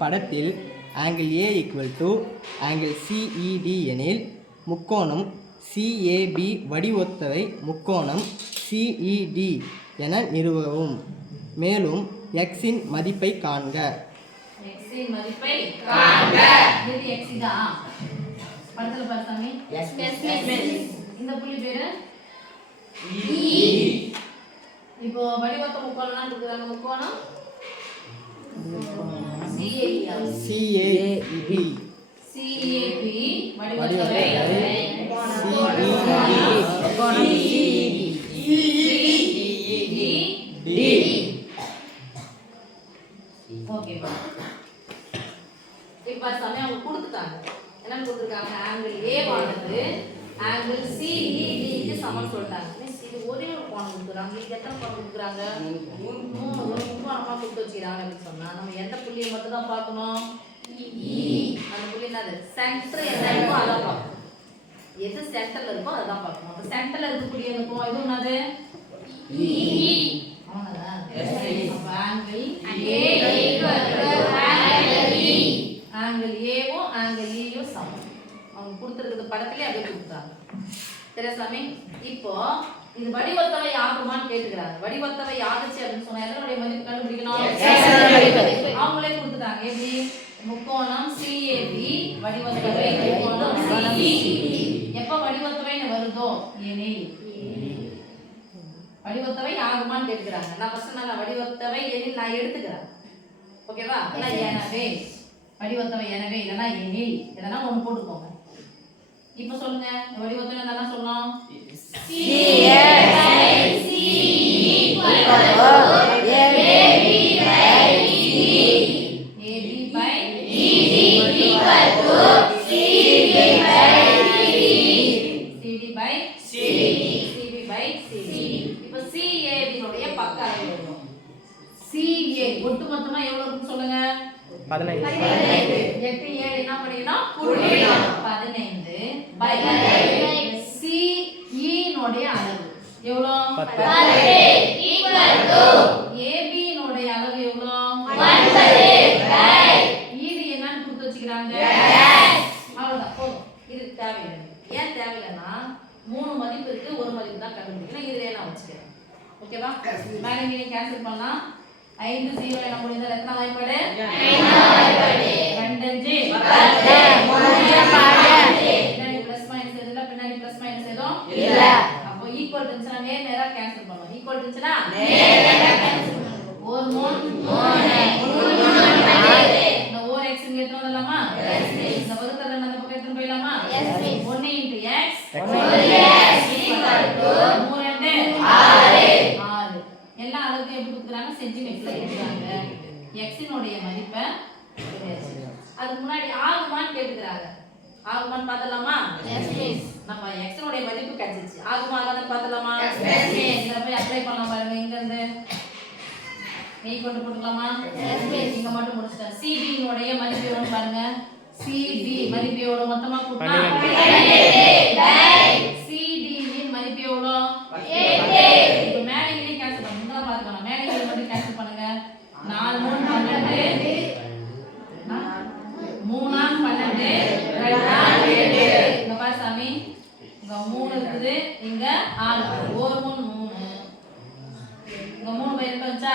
படத்தில் angle A = angle CED எனில் முக்கோணம் CAB வடிவொத்தவை முக்கோணம் CED என நிறுவவும். மேலும் x இன் மதிப்பை காண்க. இந்த புள்ளி பேரு இப்போ வடிவத்த முக்கோணம் கொடுக்குறாங்க. முக்கோணம் CAB வடிவத்தை ஓகேப்பா. இப்போ சமயம் அவங்க கொடுத்துட்டாங்க. என்ன கொடுத்துருக்காங்க? ஆங்கிள் A ஆனது ஆங்கிள் CED க்கு சமம் சொல்லிட்டாங்க. இது ஒரே ஒரு கோணம் கொடுக்குறாங்க. இது எத்தனை கோணம் கொடுக்குறாங்க? 3 ஒரு முக்கோணமா கொடுத்து வச்சுக்கிறாங்க அப்படின்னு சொன்னா நம்ம எந்த புள்ளியை மட்டும் தான் பார்க்கணும்? அந்த புள்ளி என்னது? சென்டர் எங்க இருக்கோ அதான் பார்க்கணும். எது சென்டர்ல இருக்கோ அதான் பார்க்கணும். அப்ப சென்டர்ல இருக்கக்கூடிய அந்த கோணம் இது என்னது? அவ்வளவுதான். அப்ப ஆங்கிள் ஆங்கிள் ஏவும் ஆங்கிள் ஈயும் சமம். அவங்க கொடுத்துருக்கிறது படத்திலே அப்படியே கொடுத்தாங்க. தெரசாமி, இப்போ இது வடிவத்தவை ஆகுமான்னு கேட்டுக்கிறாங்க. வடிவத்தவை ஆகுச்சு அப்படின்னு சொன்னா எதனுடைய மதிப்பு கண்டுபிடிக்கணும்? அவங்களே கொடுத்துட்டாங்க. எப்படி? முக்கோணம் CAB வடிவத்தவை முக்கோணம் CE எப்ப வடிவத்தவைன்னு வருதோ எனில் வடிவத்தவை ஆகுமான்னு கேட்கிறாங்க. நான் ஃபர்ஸ்ட் நான் வடிவத்தவை எனில் நான் எடுத்துக்கிறேன். ஓகேவா? எனவே வடிவத்தவை எனவே இல்லைன்னா எனில் இதெல்லாம் ஒன்று போட்டுக்கோங்க. இப்போ சொல்லுங்க, வடிவத்தவை என்னன்னா சொல்லணும்? ஒட்டுமொத்தமா எவ்வளவு இருக்குன்னு சொல்லுங்க. 15. 8 7 என்ன பண்ணினா 15 பை CE னுடைய அளவு எவ்வளவு? 10 ஈக்குவல் டு AB னுடைய அளவு எவ்வளவு? 9 பை ED என்னன்னு கொடுத்து வச்சிருக்காங்க. அவ்வளவுதான் போதும். இது தேவையில்லை. ஏன் தேவையில்லைன்னா 3 மதிப்பு இருக்கு, ஒரு மதிப்பு தான் கண்டுபிடிக்கணும். இதுலயே நான் வச்சுக்கிறேன். ஓகேவா? மேலே நீங்க கேன்சல் பண்ணலாம். 5 0 என முடிந்தால் எத்தனை வாய்ப்பாடு? 2 5 பின்னாடி பிளஸ் மைனஸ் எதுல? பின்னாடி பிளஸ் மைனஸ் எதுவும் இல்ல. அப்போ ஈக்குவல் இருந்துச்சுனா நேரா கேன்சல் பண்ணுவோம். ஈக்குவல் இருந்துச்சுனா நேரா கேன்சல் பண்ணுவோம். ஒரு 3 இந்த ஒரு x இங்க எடுத்து வரலாமா? இந்த வகுத்தல அந்த பக்கம் எடுத்து போயிடலாமா? 1 * x 1x = 3 2 6 எல்லா அளவுக்கு எப்படி கொடுக்குறாங்க? சென்டிமீட்டர்ல கொடுக்குறாங்க. x னுடைய மதிப்பை அதுக்கு முன்னாடி ஆகுமான்னு கேட்டுக்கிறாங்க. ஆகுமான்னு பார்த்தலாமா? Yes miss. நம்ம x னுடைய மதிப்பு கிடைச்சிச்சு. ஆகுமா ஆகாதான்னு பார்த்தலாமா? Yes miss. இத போய் அப்ளை பண்ணலாம் பாருங்க. இங்க இருந்து மெய் கொண்டு போட்டுக்கலாமா? Yes miss. இங்க மட்டும் முடிச்சிட்டேன். CB னுடைய மதிப்பு எவ்வளவு பாருங்க. CB மதிப்பு எவ்வளவு மொத்தமா கூட்டினா 12 பை CD இன் மதிப்பு எவ்வளவு? 8. இப்போ மேலே இங்க கேன்சல் பண்ணுங்க. இங்க பாத்துக்கலாம். மேலே இங்க மட்டும் கேன்சல் பண்ணுங்க. 4 3 12 3 12 2 இங்க பாரு சாமி. இங்க 3 இருக்குது, இங்க 6. ஒரு 3 3 இங்க 3 பை 2 வந்துச்சா?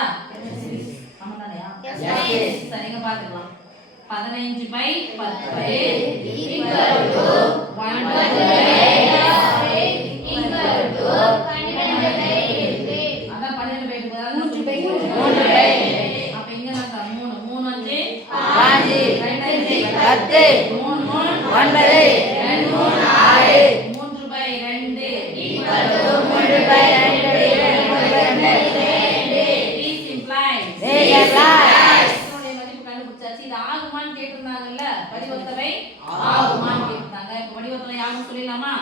ஆமா தானயா? எஸ். சரிங்க பாத்துக்கலாம். 15 by 10 equal to 1 by 8 equal to 12 by 8. அத 12 பை 8 3 பை 3. அப்ப இங்க நான் 3 3 5 5 2 5 10 3 3 9 2 3 6 3 by 2 equal to 3 by 2 3 by 2 This implies இதனுடைய மதிப்பு கண்டுபிடிச்சாச்சு. இது ஆகுமான்னு கேட்டிருந்தாங்கல்ல, வடிவத்தவை ஆகுமான்னு கேட்டிருந்தாங்க. இப்போ வடிவத்தவை ஆகும் சொல்லிடலாமா?